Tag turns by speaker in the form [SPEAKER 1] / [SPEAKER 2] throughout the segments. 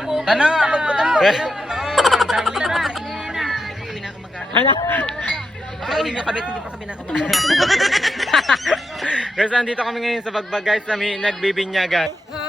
[SPEAKER 1] Tanang ako gutom mo.
[SPEAKER 2] Ano?
[SPEAKER 1] Kainin niya kabit, hindi pa kami nakamagana.
[SPEAKER 2] Guys, nandito kami ngayon sa Bagbag guys, nagbibinyagan.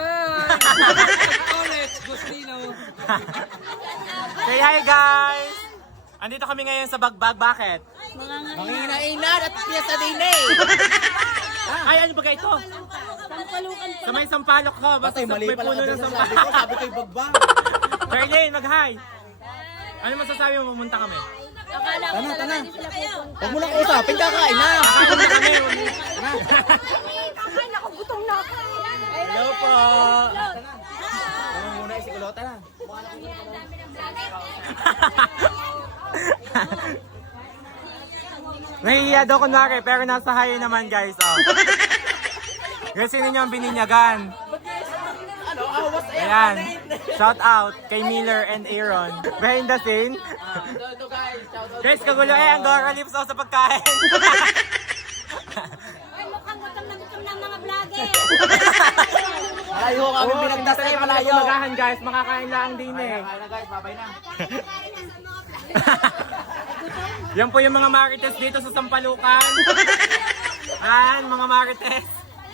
[SPEAKER 2] Say hi guys! Andito kami ngayon sa Bagbag, bakit?
[SPEAKER 1] Mangina-inan at piyesa din eh.
[SPEAKER 2] Ay, ano ba ito? Sa may sampalok ko, basta may puno ng sampalok.
[SPEAKER 1] Sabi ko yung bagbang.
[SPEAKER 2] Charlene, mag-hi! Ano masasabi mo, pumunta kami?
[SPEAKER 3] Akala ko talaga hindi sila pupunta.
[SPEAKER 1] Huwag mo lang usapin, kakain na.
[SPEAKER 2] Kakain na kami.
[SPEAKER 3] Kakain ako, gutom na ako.
[SPEAKER 2] Hello po!
[SPEAKER 1] Ano muna si Kulota na.
[SPEAKER 2] Nahihiya daw kunwari, pero nasa high naman guys. Oh. Guys, sino nyo ang bininyagan?
[SPEAKER 1] Ano, awas eh.
[SPEAKER 2] Ayan. Shout out kay Miller and Aaron. Behind the scene.
[SPEAKER 1] Ito guys, shout out.
[SPEAKER 2] Guys, kagulo eh. Ang Dora Lips sa pagkain.
[SPEAKER 3] Ay, mukhang gutom na mga vlogger.
[SPEAKER 1] Malayo kami pinagdasal eh, malayo.
[SPEAKER 2] Magahan guys, makakain lang din eh.
[SPEAKER 1] Kaya na guys, babay na.
[SPEAKER 2] Yan po yung mga marites dito sa Sampalukan. Ayan, mga marites.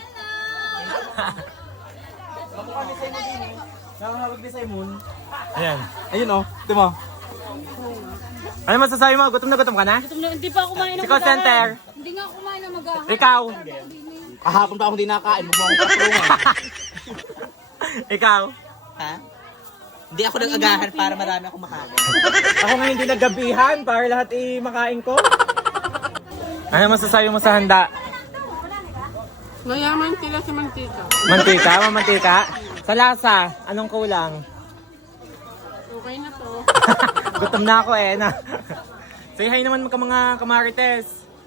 [SPEAKER 1] Ako kami sa Simon din eh. Nakahawag ni Simon.
[SPEAKER 2] Ayan.
[SPEAKER 1] Ayun oh, ito mo.
[SPEAKER 2] Ano masasabi mo? Gutom na gutom ka na?
[SPEAKER 3] Gutom na, hindi pa ako kumain ng
[SPEAKER 2] Si call center.
[SPEAKER 3] Hindi nga ako kumain ng magahan.
[SPEAKER 2] Ikaw.
[SPEAKER 1] Kahapon pa akong di nakain, huwag mo akong katrungan.
[SPEAKER 2] Ikaw.
[SPEAKER 1] Ha? Hindi ako nag-agahan para marami akong makain.
[SPEAKER 2] Ako ngayon din naggabihan para lahat i-makain ko. Ano masasabi mo sa handa?
[SPEAKER 3] Mayaman sila si Mantika.
[SPEAKER 2] Mantika? Mamantika? Sa lasa, anong kulang?
[SPEAKER 3] Okay na to.
[SPEAKER 2] Gutom na ako eh. Na. Say hi naman mga kamarites.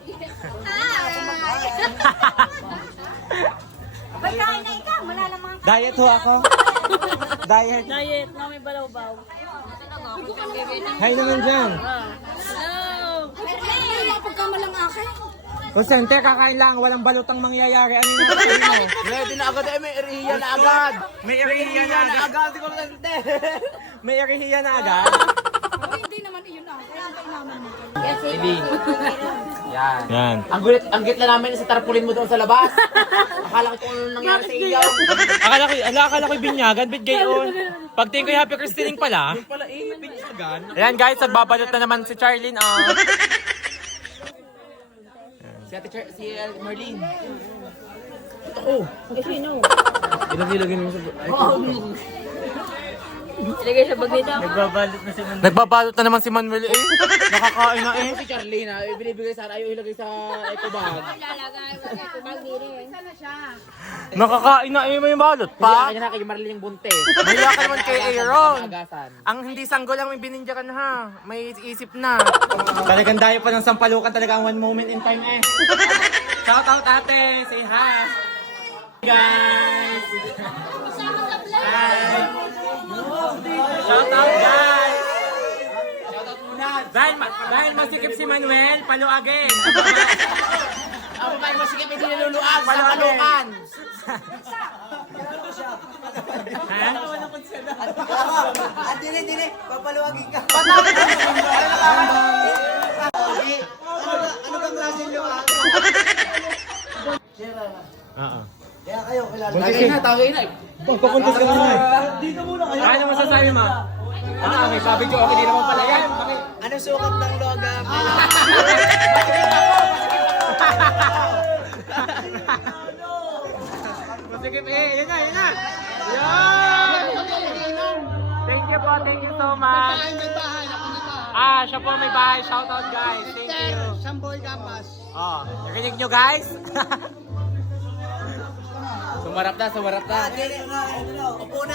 [SPEAKER 3] Pagkain na ikaw, malalamang ka.
[SPEAKER 2] Diet ho ako. Diet.
[SPEAKER 3] Diet na may balaw-baw.
[SPEAKER 2] Hi naman dyan.
[SPEAKER 3] Hello! Ay, pagkamalang akin.
[SPEAKER 2] Call center, kakain lang. Walang balotang mangyayari. Ano yung sabi mo?
[SPEAKER 1] Ready na agad eh, may iriya na agad.
[SPEAKER 2] May irihiya na agad.
[SPEAKER 1] agad, di ko lente.
[SPEAKER 2] May irihiya na agad.
[SPEAKER 3] Oh, hindi naman iyon na. Kaya ang kainaman mo.
[SPEAKER 1] Hindi. Yan.
[SPEAKER 2] Yan.
[SPEAKER 1] Ang git na namin sa tarpaulin mo doon sa labas. Akala ko kung ano nangyari sa iyo.
[SPEAKER 2] Akala ko binyagan, bit gayon. Pagtingin ko yung Happy Christening pala.
[SPEAKER 1] Pala eh, binyagan.
[SPEAKER 2] Ayan guys, nagbabalot na naman si Charlene. Oh.
[SPEAKER 1] Si Marlene. Ako.
[SPEAKER 3] Sino?
[SPEAKER 1] Ilagay mo sa...
[SPEAKER 3] Ilagay sa bag nito.
[SPEAKER 2] Nagbabalot na naman si Manuel eh. Nakakain na eh.
[SPEAKER 1] Si Charlene na, binibigay sana ayaw ilagay sa eco bag.
[SPEAKER 3] Lalagay ko sa bag nito.
[SPEAKER 2] Nakakain na eh, may balot pa.
[SPEAKER 1] Kaya na kay Marlene yung bunte.
[SPEAKER 2] Mahiya ka naman kay Aaron.
[SPEAKER 1] Agasan.
[SPEAKER 2] Ang hindi sanggol lang may bininjakan ha. May isip na. Talagang dayo pa ng sampalukan talaga ang one moment in time eh. Shout out ate. Say hi. Guys. Hi. Shout out guys.
[SPEAKER 1] Shout out muna.
[SPEAKER 2] Dahil masikip si Manuel, paluagin.
[SPEAKER 1] Ako ba yung masikip hindi naluluag sa kalukan?
[SPEAKER 2] Ha?
[SPEAKER 1] At dili, papaluagin ka. Ano kang klase nyo ah?
[SPEAKER 2] Oo.
[SPEAKER 1] Kaya kayo, kilala.
[SPEAKER 2] Tagay
[SPEAKER 1] na.
[SPEAKER 2] Pagpapuntos ka muna eh.
[SPEAKER 1] Dito muna kayo.
[SPEAKER 2] Ano masasabi mo? Okay, sabi ko okay din naman pala yan.
[SPEAKER 1] Ano sukat ng logam?
[SPEAKER 2] Masikip eh, yun na. Yan! Thank you po, thank you so much. Siya po may bahay. Shout out guys. Thank you.
[SPEAKER 1] Samboy Campus.
[SPEAKER 2] Oh, narinig nyo guys?
[SPEAKER 1] Sumarap na. Upo na.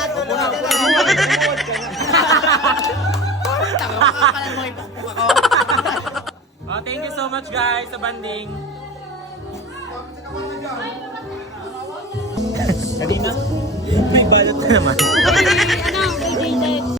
[SPEAKER 1] Tanga mo ka pala mo ipukpuk ako.
[SPEAKER 2] Oh, thank you so much guys sa banding. Kanina, may balot na naman.
[SPEAKER 3] Ano,